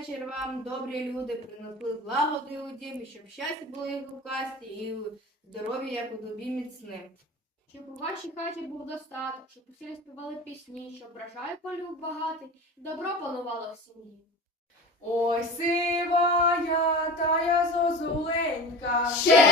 вечір вам, добрі люди, принесли злагоди у дім, щоб щастя було як у касті, і здоров'я як у добі міцним. Щоб у вашій хаті був достаток, щоб усі співали пісні, щоб врожай полюб багатий, добро панувало в сім'ї. Ой, сивая тая зозуленька. Щедрий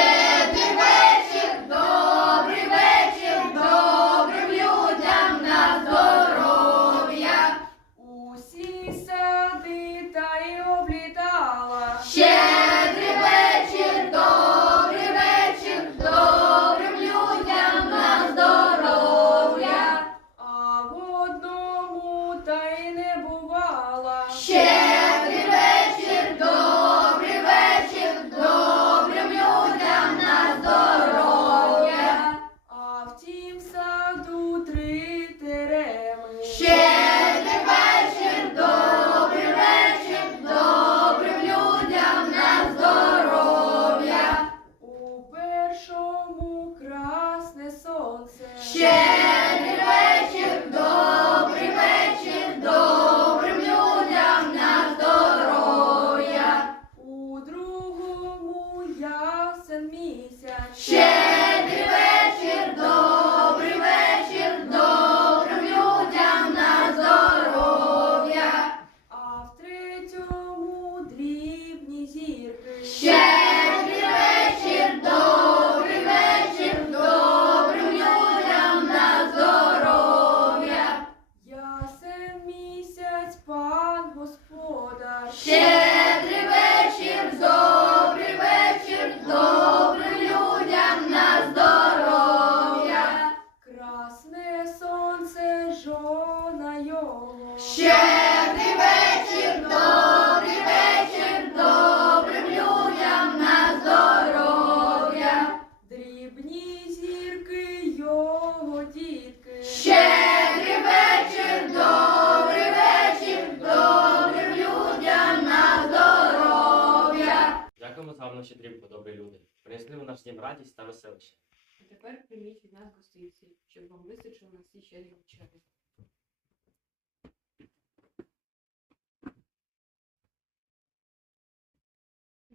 Щедрий вечір, добрий вечір, добрим людям на здоров'я. Дрібні зірки його дітки. Щедрий вечір, добрий вечір, добрим людям на здоров'я. Дякуємо за вам наші дрібко, добрі люди. Принесли у наш дім радість та веселище. А тепер прийміть від нас гостинці, щоб вам вистачило на всі щедрі вечері.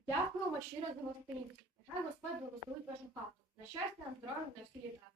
Дякуємо щиро за гостинність. Нехай Господь благословить вашу хату. На щастя, здоров'я на всі літа.